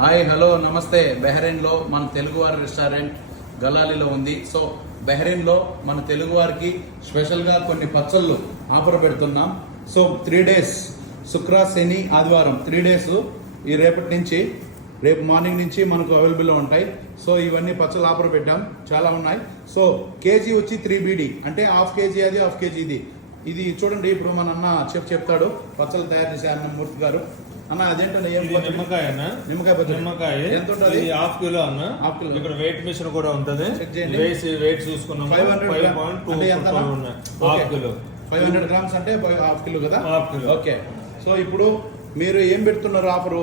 Hi hello నమస్తే. బెహ్రెయిన్లో మన తెలుగువారి రెస్టారెంట్ గలాలిలో ఉంది. సో బెహ్రెయిన్లో మన తెలుగువారికి స్పెషల్గా కొన్ని పచ్చళ్ళు ఆఫర్ పెడుతున్నాం. సో త్రీ డేస్ శుక్ర శని ఆదివారం. త్రీ డేస్ ఈ రేపటి నుంచి రేపు మార్నింగ్ నుంచి మనకు అవైలబుల్లో ఉంటాయి. సో ఇవన్నీ పచ్చళ్ళు ఆఫర్ పెట్టాం. చాలా ఉన్నాయి. సో కేజీ వచ్చి త్రీ బీడీ అంటే హాఫ్ కేజీ అది హాఫ్ కేజీ ఇది. ఇది చూడండి ఇప్పుడు మన అన్న చెప్ చెప్తాడు. పచ్చళ్ళు తయారు చేసే అన్న మూర్తి గారు. అన్న అదేంటండి ఏం? నిమ్మకాయ అన్న. నిమ్మకాయ పచ్చడి నిమ్మకాయ. ఎంత ఉంటుంది? హాఫ్ కిలో అన్న. Half kilo. ఇక్కడ వెయిట్ మిషన్ కూడా ఉంటది. వెయిట్ వెయిట్ చూసుకున్నాము. Five hundred point two half kilo. Five hundred grams అంటే హాఫ్ కిలో కదా? Half kilo. ఓకే. సో ఇప్పుడు మీరు ఏం పెడుతున్నారు ఆఫరు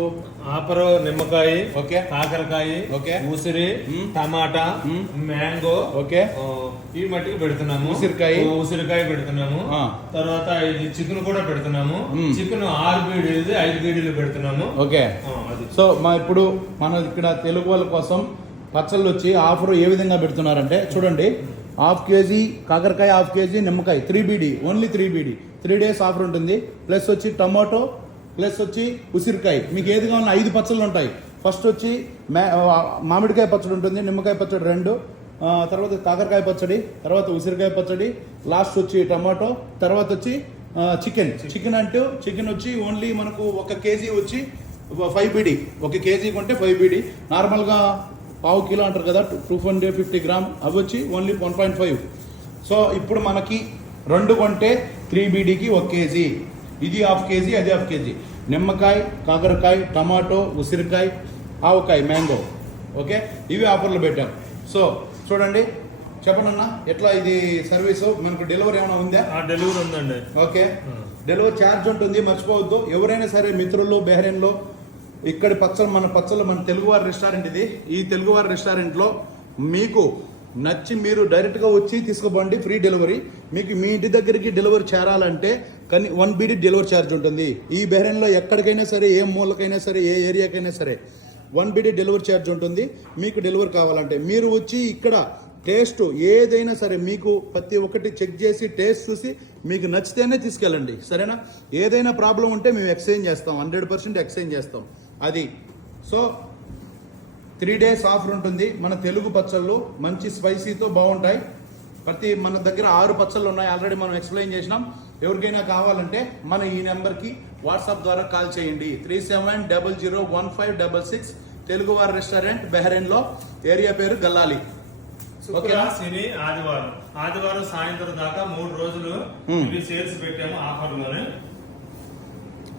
ఆపరు నిమ్మకాయ ఓకే కాకరకాయ ఓకే. ఉసిరి. టమాటా. మ్యాంగో ఓకే ఈ మట్టికి పెడుతున్నాము ఉసిరికాయ. ఉసిరికాయ పెడుతున్నాము. తర్వాత ఇది చికెన్ కూడా పెడుతున్నాము. చికెన్ ఆరు బీడీలు ఐదు బీడీలు పెడుతున్నాము ఓకే సో మా ఇప్పుడు మన ఇక్కడ తెలుగు వాళ్ళ కోసం పచ్చళ్ళు వచ్చి ఆఫర్ ఏ విధంగా పెడుతున్నారంటే చూడండి హాఫ్ కేజీ కాకరకాయ హాఫ్ కేజీ నిమ్మకాయ three BD only three BD three days offer ఉంటుంది ప్లస్ వచ్చి టమాటో ప్లస్ వచ్చి ఉసిరికాయ. మీకు ఏది కావాలన్నా ఐదు పచ్చళ్ళు ఉంటాయి. ఫస్ట్ వచ్చి మామిడికాయ పచ్చడి ఉంటుంది నిమ్మకాయ పచ్చడి రెండు తర్వాత కాకరకాయ పచ్చడి తర్వాత ఉసిరికాయ పచ్చడి లాస్ట్ వచ్చి టమాటో తర్వాత వచ్చి చికెన్. చికెన్. అంటూ చికెన్ వచ్చి ఓన్లీ మనకు ఒక కేజీ వచ్చి ఫైవ్ బీడీ ఒక కేజీ కొంటే ఫైవ్ బీడీ నార్మల్గా పావు కిలో అంటారు కదా టూ హండ్రెడ్ ఫిఫ్టీ గ్రామ్ అవి వచ్చి only one point five so ఇప్పుడు మనకి రెండు కొంటే త్రీ బీడీకి ఒక కేజీ. ఇది హాఫ్ కేజీ అది హాఫ్ కేజీ. నిమ్మకాయ కాకరకాయ టమాటో ఉసిరికాయ ఆవకాయ మ్యాంగో. ఓకే? ఇవి ఆఫర్లు పెట్టాం. సో చూడండి. చెప్పండి అన్న ఎట్లా ఇది సర్వీస్? మనకు డెలివరీ ఏమైనా ఉందా? ఆ డెలివరీ ఉందండి. ఓకే. డెలివరీ ఛార్జ్ ఉంటుంది మర్చిపోవద్దు. ఎవరైనా సరే మిత్రులు బెహ్రెయిన్లో ఇక్కడి పచ్చళ్ళు మన పచ్చళ్ళు మన తెలుగువారి రెస్టారెంట్ ఇది. ఈ తెలుగువారి రెస్టారెంట్లో మీకు నచ్చి మీరు డైరెక్ట్గా వచ్చి తీసుకోబండి ఫ్రీ డెలివరీ. మీకు మీ ఇంటి దగ్గరికి డెలివరీ చేరాలంటే కానీ వన్ బీడీ డెలివరీ ఛార్జ్ ఉంటుంది. ఈ బెహ్రెయిన్లో ఎక్కడికైనా సరే ఏ మూలకైనా సరే ఏ ఏరియాకైనా సరే వన్ బీడీ డెలివరీ ఛార్జ్ ఉంటుంది. మీకు డెలివరీ కావాలంటే మీరు వచ్చి ఇక్కడ టేస్ట్ ఏదైనా సరే మీకు ప్రతి ఒక్కటి చెక్ చేసి టేస్ట్ చూసి మీకు నచ్చితేనే తీసుకెళ్ళండి. సరేనా? ఏదైనా ప్రాబ్లం ఉంటే మేము ఎక్స్చేంజ్ చేస్తాం. హండ్రెడ్ పర్సెంట్ ఎక్స్చేంజ్ చేస్తాం. అది. సో త్రీ డేస్ ఆఫర్ ఉంటుంది. మన తెలుగు పచ్చళ్ళు మంచి స్పైసీతో బాగుంటాయి. ప్రతి మన దగ్గర ఆరు పచ్చళ్ళు ఉన్నాయి. ఆల్రెడీ మనం ఎక్స్ప్లెయిన్ చేసినాం. ఎవరికైనా కావాలంటే మన ఈ నెంబర్కి వాట్సాప్ ద్వారా కాల్ చేయండి. Three seven double zero one five double six తెలుగువారి రెస్టారెంట్ బెహ్రెయిన్లో ఏరియా పేరు గల్లాలి? శని ఆదివారం. ఆదివారం సాయంత్రం దాకా మూడు రోజులు. ఇవి సేల్స్ పెట్టాము ఆఫర్లోనే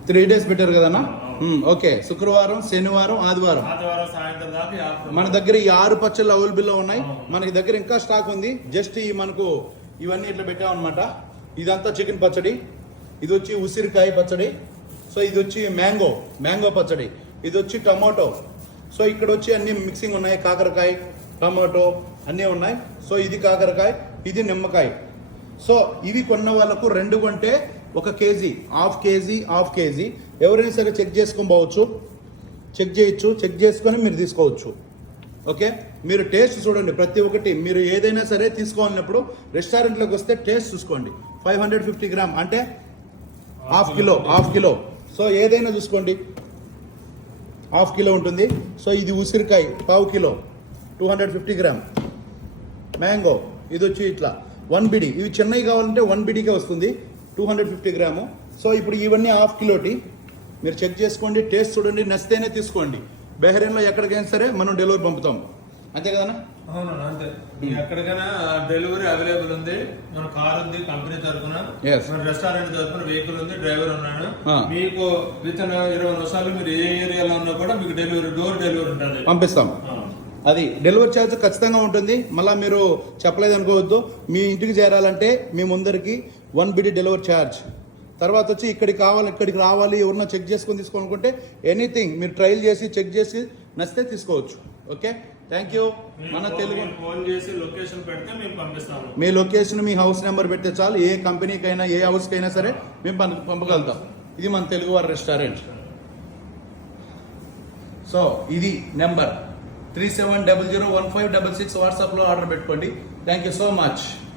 త్రీ డేస్ పెట్టారు కదన్నా? ఓకే. శుక్రవారం శనివారం ఆదివారం. ఆదివారం సాయంత్రం దాకా మన దగ్గర ఈ ఆరు పచ్చళ్ళు అవైలబుల్లో ఉన్నాయి. మనకి దగ్గర ఇంకా స్టాక్ ఉంది. జస్ట్ ఈ మనకు ఇవన్నీ ఇట్లా పెట్టామన్నమాట. ఇదంతా చికెన్ పచ్చడి ఇది వచ్చి ఉసిరికాయ పచ్చడి సో ఇది వచ్చి మ్యాంగో మ్యాంగో పచ్చడి ఇది వచ్చి టమాటో. సో ఇక్కడ వచ్చి అన్ని మిక్సింగ్ ఉన్నాయి కాకరకాయ టమాటో అన్నీ ఉన్నాయి. సో ఇది కాకరకాయ ఇది నిమ్మకాయ. సో ఇవి కొన్న వాళ్ళకు రెండు కొంటే ఒక KG half KG half KG. ఎవరైనా సరే చెక్ చేసుకొని పోవచ్చు. చెక్ చేయొచ్చు చెక్ చేసుకొని మీరు తీసుకోవచ్చు. ఓకే? మీరు టేస్ట్ చూడండి ప్రతి ఒక్కటి. మీరు ఏదైనా సరే తీసుకోవాలన్నప్పుడు రెస్టారెంట్లోకి వస్తే టేస్ట్ చూసుకోండి. ఫైవ్ హండ్రెడ్ ఫిఫ్టీ గ్రామ్ అంటే half kilo half kilo. So ఏదైనా చూసుకోండి. హాఫ్ కిలో ఉంటుంది. సో ఇది ఉసిరికాయ పావు kilo. Two hundred fifty gram. Mango ఇది వచ్చి ఇట్లా. One BD. ఇవి చెన్నై కావాలంటే వన్ బిడికే వస్తుంది. Two hundred fifty gram. So ఇప్పుడు ఇవన్నీ హాఫ్ కిలోటి. మీరు చెక్ చేసుకోండి టేస్ట్ చూడండి నచ్చితేనే తీసుకోండి. బెహ్రెయిన్లో ఎక్కడికైనా సరే మనం డెలివరీ పంపుతాం. అంతే కదన్నా? అవునా అంతే. ఎక్కడికైనా డెలివరీ అవైలబుల్ ఉంది. మన కార్ ఉంది కంపెనీ తరఫున. మన రెస్టారెంట్ తరఫున వెహికల్ ఉంది డ్రైవర్ ఉన్నాడు. మీకు విత్ ఇరవై నిమిషాలు మీరు ఏ ఏరియాలో ఉన్నా కూడా మీకు డెలివరీ డోర్ డెలివరీ ఉంటుంది. పంపిస్తాం. అది డెలివరీ ఛార్జ్ ఖచ్చితంగా ఉంటుంది. మళ్ళీ మీరు చెప్పలేదు అనుకోవద్దు మీ ఇంటికి చేరాలంటే మీ ముందరికి వన్ బిడి డెలివరీ ఛార్జ్. తర్వాత వచ్చి ఇక్కడికి కావాలి ఇక్కడికి రావాలి ఎవరన్నా చెక్ చేసుకొని తీసుకోవాలనుకుంటే ఎనీథింగ్ మీరు ట్రయల్ చేసి చెక్ చేసి నచ్చితే తీసుకోవచ్చు. ఓకే థ్యాంక్ యూ మన తెలుగు ఫోన్- చేసి లొకేషన్ పెడితే మేము పంపిస్తాము. మీ లొకేషన్ మీ హౌస్ నెంబర్ పెడితే చాలు. ఏ కంపెనీకైనా ఏ హౌస్కైనా సరే మేము పంపగలుగుతాం. ఇది మన తెలుగు వారి రెస్టారెంట్ సో ఇది number three seven double zero one five double six వాట్సాప్లో ఆర్డర్ పెట్టుకోండి. Thank you so much